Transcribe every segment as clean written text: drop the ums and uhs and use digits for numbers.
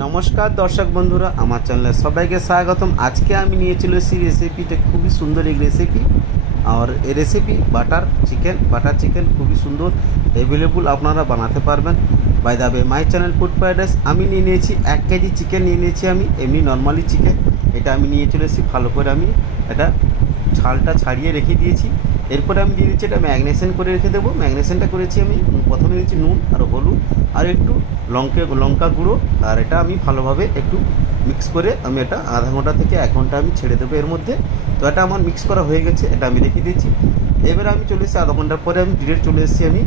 नमस्कार दर्शक बंधुरा आमार चैनल सबाइके स्वागतम। आज के आमी निये चले एसेছি रेसिपिटा खूब सुंदर एक रेसिपि और ये रेसिपि बाटार चिकेन खूब सुंदर एभेलेबल आपनारा बनाते पारबेन। By the way my channel Food Paradise आमी निये निয়েছি 1 केजी चिकेन निये निয়েছি आमी एमনি नर्माली चिकेन এটা আমি নিয়ে চলেছি ভালো করে আমি এটা ছালটা ছাড়িয়ে রেখে দিয়েছি। এরপরে আমি দিয়ে দিচ্ছি এটা ম্যাগনেশন করে রেখে দেবো। ম্যাগনেশনটা করেছি আমি প্রথমে দিয়েছি নুন আর হলুদ আর একটু লঙ্কা গুঁড়ো আর এটা আমি ভালোভাবে একটু মিক্স করে আমি এটা আধা ঘন্টা থেকে 1 ঘন্টা আমি ছেড়ে দেবো এর মধ্যে। তো এটা আমার মিক্স করা হয়ে গেছে, এটা আমি রেখে দিয়েছি। এবারে আমি চলে এসেছি আধা ঘন্টার পরে আমি ডিরেক্ট চলে এসেছি আমি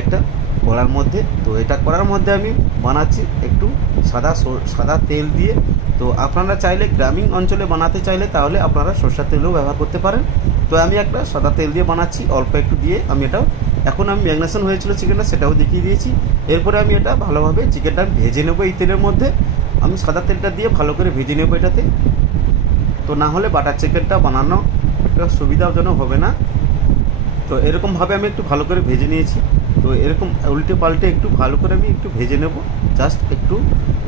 একটা কড়ার মধ্যে। তো এটা কড়ার মধ্যে আমি বানাচ্ছি একটু সাদা তেল দিয়ে। তো আপনারা চাইলে গ্রামীণ অঞ্চলে বানাতে চাইলে তাহলে আপনারা সরষের তেলও ব্যবহার করতে পারেন। তো আমি একটা সাদা তেল দিয়ে বানাচ্ছি অল্প একটু দিয়ে। আমি এটা এখন আমি ম্যাগনেশন হয়েছিল চিকেনটা সেটাও দেখিয়ে দিয়েছি। এরপরে আমি এটা ভালোভাবে চিকেনটা ভেজে নেবো এই তেলের মধ্যে। আমি সাদা তেলটা দিয়ে ভালো করে ভেজে নেবো এটাতে। তো না হলে বাটার চিকেনটা বানানো সুবিধাজনক হবে না। তো এরকমভাবে আমি একটু ভালো করে ভেজে নিয়েছি। তো এরকম উল্টে পাল্টে একটু ভালো করে আমি একটু ভেজে নেব, জাস্ট একটু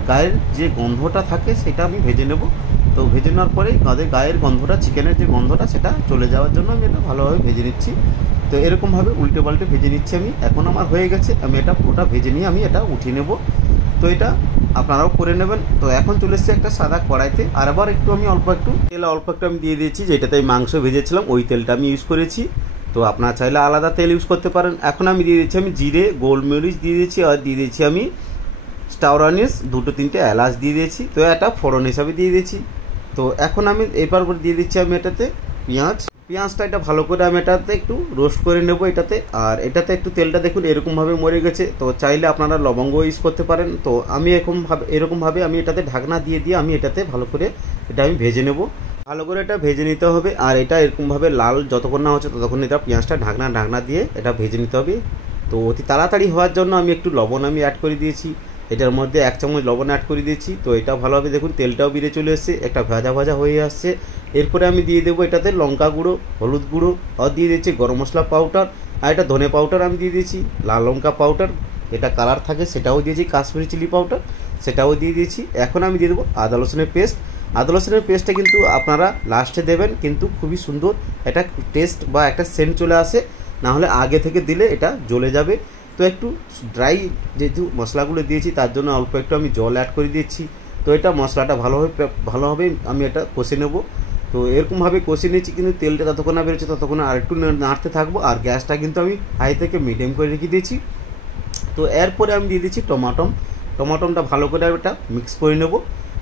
গায়ের যে গন্ধটা থাকে সেটা আমি ভেজে নেব। তো ভেজে নেওয়ার পরে গায়ের গন্ধটা চিকেনের যে গন্ধটা সেটা চলে যাওয়ার জন্য আমি এটা ভালোভাবে ভেজে নিচ্ছি। তো এরকমভাবে উল্টে পাল্টে ভেজে নিচ্ছি আমি। এখন আমার হয়ে গেছে, আমি এটা পুরোটা ভেজে নিয়ে আমি এটা উঠিয়ে নেব। তো এটা আপনারাও করে নেবেন। তো এখন চলে এসেছে একটা সাদা কড়াইতে, আর আবার একটু আমি অল্প একটু আমি দিয়ে দিয়েছি, যেটাতে আমি মাংস ভেজেছিলাম ওই তেলটা আমি ইউজ করেছি। তো আপনারা চাইলে আলাদা তেল ইউজ করতে পারেন। এখন আমি দিয়ে দিচ্ছি আমি জিরে গোলমরিচ দিয়ে দিয়েছি আর দিয়ে দিয়েছি আমি স্টার আনিস 2-3টে এলাচ দিয়ে দিয়েছি। তো এটা ফোড়ন হিসাবে দিয়ে দিয়েছি। তো এখন আমি এবার দিয়ে দিচ্ছি আমি এটাতে পেঁয়াজটা এটা ভালো করে আমি এটাতে একটু রোস্ট করে নেব এটাতে। আর এটাতে একটু তেলটা দেখুন এরকমভাবে মরে গেছে। তো চাইলে আপনারা লবঙ্গ ইউজ করতে পারেন। তো আমি এরকমভাবে আমি এটাতে ঢাকনা দিয়ে আমি এটাতে ভালো করে এটা আমি ভেজে নেব। ভালো করে এটা ভেজে নিতে হবে। আর এটা এরকমভাবে লাল যতক্ষণ না হচ্ছে ততক্ষণ এটা পেঁয়াজটা ঢাকনা দিয়ে এটা ভেজে নিতে হবে। তো অতি তাড়াতাড়ি হওয়ার জন্য আমি একটু লবণ আমি অ্যাড করে দিয়েছি, এটার মধ্যে 1 চামচ লবণ অ্যাড করে দিয়েছি। তো এটা ভালোভাবে দেখুন তেলটাও বেরিয়ে চলে এসেছে, একটা ভাজা হয়ে আসছে। এরপরে আমি দিয়ে দেবো এটাতে লঙ্কা গুঁড়ো, হলুদ গুঁড়ো আর দিয়ে দিচ্ছি গরম মশলা পাউডার আর এটা ধনে পাউডার আমি দিয়ে দিয়েছি, লাল লঙ্কা পাউডার এটা কালার থাকে সেটাও দিয়েছি, কাশ্মীরি চিলি পাউডার সেটাও দিয়ে দিয়েছি। এখন আমি দিয়ে দেবো আদা রসুনের পেস্টটা কিন্তু আপনারা লাস্টে দেবেন, কিন্তু খুবই সুন্দর এটা টেস্ট বা একটা সেন্ট চলে আসে, না হলে আগে থেকে দিলে এটা জ্বলে যাবে। তো একটু ড্রাই যেহেতু মশলাগুলো দিয়েছি তার জন্য অল্প একটু আমি জল অ্যাড করে দিচ্ছি। তো এটা মশলাটা ভালোভাবে আমি এটা কষে নেব। তো এরকমভাবে কষে নিচ্ছি, কিন্তু তেলটা ততক্ষণ না বেরোচ্ছে ততক্ষণ আর একটু নাড়তে থাকবো। আর গ্যাসটা কিন্তু আমি হাই থেকে মিডিয়াম করে রেখে দিয়েছি। তো এরপরে আমি দিয়ে দিচ্ছি টমাটোমটা ভালো করে এটা মিক্স করে নেব।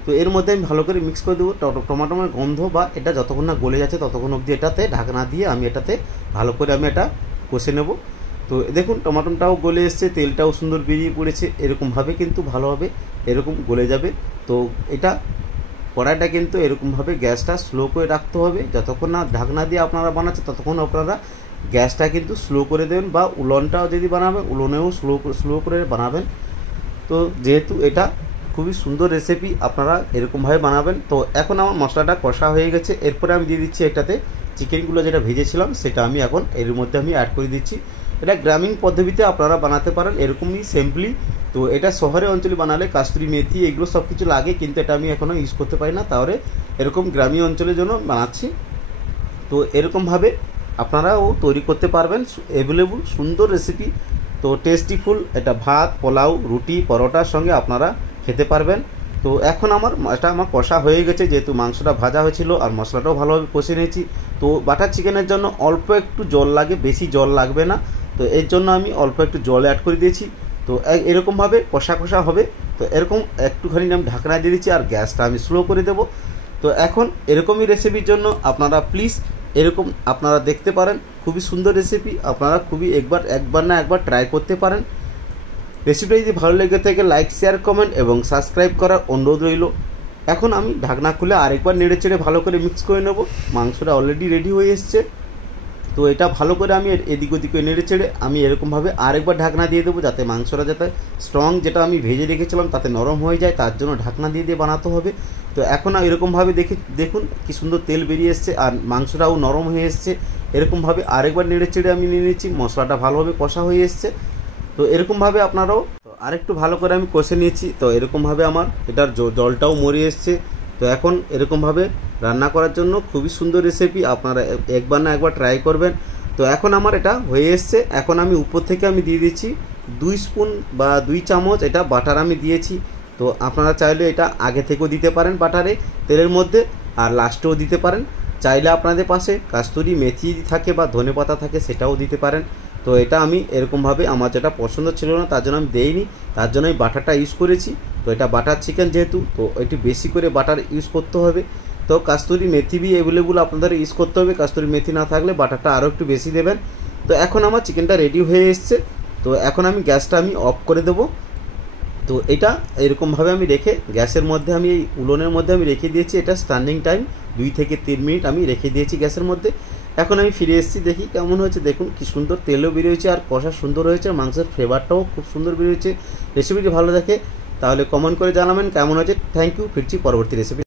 তো এর মধ্যে আমি ভালো করে মিক্স করে দেবো। টমাটোমের গন্ধ বা এটা যতক্ষণ না গলে যাচ্ছে ততক্ষণ অবধি এটাতে ঢাকনা দিয়ে আমি এটাতে ভালো করে আমি এটা কষে নেব। তো দেখুন টমাটোটাও গলে এসছে, তেলটাও সুন্দর বেরিয়ে পড়েছে। এরকমভাবে কিন্তু ভালোভাবে এরকম গলে যাবে। তো এটা কড়াইটা কিন্তু এরকমভাবে গ্যাসটা স্লো করে রাখতে হবে। যতক্ষণ না ঢাকনা দিয়ে আপনারা বানাচ্ছেন ততক্ষণ আপনারা গ্যাসটা কিন্তু স্লো করে দেবেন, বা উলনটাও যদি বানাবেন উলনেও স্লো করে বানাবেন। তো যেহেতু এটা খুবই সুন্দর রেসিপি আপনারা এরকমভাবে বানাবেন। তো এখন আমার মশলাটা কষা হয়ে গেছে। এরপরে আমি দিয়ে দিচ্ছি এটাতে চিকেনগুলো যেটা ভেজেছিলাম সেটা আমি এখন এর মধ্যে আমি অ্যাড করে দিচ্ছি। এটা গ্রামীণ পদ্ধতিতে আপনারা বানাতে পারেন এরকমই সিম্পলি। তো এটা শহরে অঞ্চলে বানালে কাস্তুরি মেথি এগুলো সব কিছু লাগে, কিন্তু এটা আমি এখনও ইউজ করতে পারি না, তাহলে এরকম গ্রামীণ অঞ্চলের জন্য বানাচ্ছি। তো এরকমভাবে আপনারাও তৈরি করতে পারবেন, অ্যাভেলেবল সুন্দর রেসিপি। তো টেস্টিফুল এটা ভাত পোলাও রুটি পরোটার সঙ্গে আপনারা খেতে পারবেন। তো এখন আমার কষা হয়ে গেছে, যেহেতু মাংসটা ভাজা হয়েছিল আর মশলাটাও ভালোভাবে কষে নিয়েছি। তো বাটার চিকেনের জন্য অল্প একটু জল লাগে, বেশি জল লাগবে না। তো এর জন্য আমি অল্প একটু জল অ্যাড করে দিয়েছি। তো এরকমভাবে কষা হবে। তো এরকম একটুখানি আমি ঢাকনা দিয়ে দিচ্ছি আর গ্যাসটা আমি স্লো করে দেবো। তো এখন এরকমই রেসিপির জন্য আপনারা প্লিজ এরকম আপনারা দেখতে পারেন, খুবই সুন্দর রেসিপি। আপনারা খুবই একবার ট্রাই করতে পারেন। রেসিপিটা যদি ভালো লেগে থাকে লাইক শেয়ার কমেন্ট এবং সাবস্ক্রাইব করার অনুরোধ রইল। এখন আমি ঢাকনা খুলে আরেকবার নেড়ে চেড়ে ভালো করে মিক্স করে নেব। মাংসটা অলরেডি রেডি হয়ে এসছে। তো এটা ভালো করে আমি এদিক ওদিক নেড়ে চেড়ে আমি এরকমভাবে আরেকবার ঢাকনা দিয়ে দেবো, যাতে মাংসটা যাতে স্ট্রং যেটা আমি ভেজে রেখেছিলাম তাতে নরম হয়ে যায়, তার জন্য ঢাকনা দিয়ে বানাতে হবে। তো এখন এরকমভাবে দেখুন কি সুন্দর তেল বেরিয়ে এসছে আর মাংসটাও নরম হয়ে এসছে। এরকমভাবে আরেকবার নেড়ে চেড়ে আমি নিয়ে নিচ্ছি। মশলাটা ভালোভাবে কষা হয়ে এসছে। তো এরকমভাবে আপনারাও আরেকটু ভালো করে আমি কষে নিয়েছি। তো এরকমভাবে আমার এটার জলটাও মরে এসছে। তো এখন এরকমভাবে রান্না করার জন্য খুবই সুন্দর রেসিপি, আপনারা একবার না একবার ট্রাই করবেন। তো এখন আমার এটা হয়ে এসছে। এখন আমি উপর থেকে আমি দিয়ে দিচ্ছি 2 স্পুন বা 2 চামচ এটা বাটার আমি দিয়েছি। তো আপনারা চাইলে এটা আগে থেকেও দিতে পারেন বাটারে তেলের মধ্যে, আর লাস্টেও দিতে পারেন। চাইলে আপনাদের পাশে কাস্তুরি মেথি থাকে বা ধনেপাতা থাকে সেটাও দিতে পারেন। তো এটা আমি এরকমভাবে, আমার যেটা পছন্দ ছিল না তার জন্য আমি দেইনি, তার জন্য আমি বাটারটা ইউজ করেছি। তো এটা বাটার চিকেন যেহেতু, তো একটু বেশি করে বাটার ইউজ করতে হবে। তো কাস্তুরি মেথি বি অ্যাভেলেবল আপনাদের ইউজ করতে হবে, কাস্তুরি মেথি না থাকলে বাটারটা আরও একটু বেশি দেবেন। তো এখন আমার চিকেনটা রেডি হয়ে এসছে। তো এখন আমি গ্যাসটা আমি অফ করে দেবো। তো এটা এরকমভাবে আমি রেখে গ্যাসের মধ্যে আমি এই উনুনের মধ্যে আমি রেখে দিয়েছি। এটা স্ট্যান্ডিং টাইম 2 থেকে 3 মিনিট আমি রেখে দিয়েছি গ্যাসের মধ্যে। এখন আমি ফিরে এসেছি, দেখি কেমন হয়েছে। দেখুন কি সুন্দর তেলও বেরিয়েছে আর কষা সুন্দর হয়েছে, মাংসের ফ্লেভারটাও খুব সুন্দর বেরিয়েছে। রেসিপিটি ভালো দেখে তাহলে কমেন্ট করে জানাবেন কেমন হয়েছে। থ্যাংক ইউ, ফিরছি পরবর্তী রেসিপি।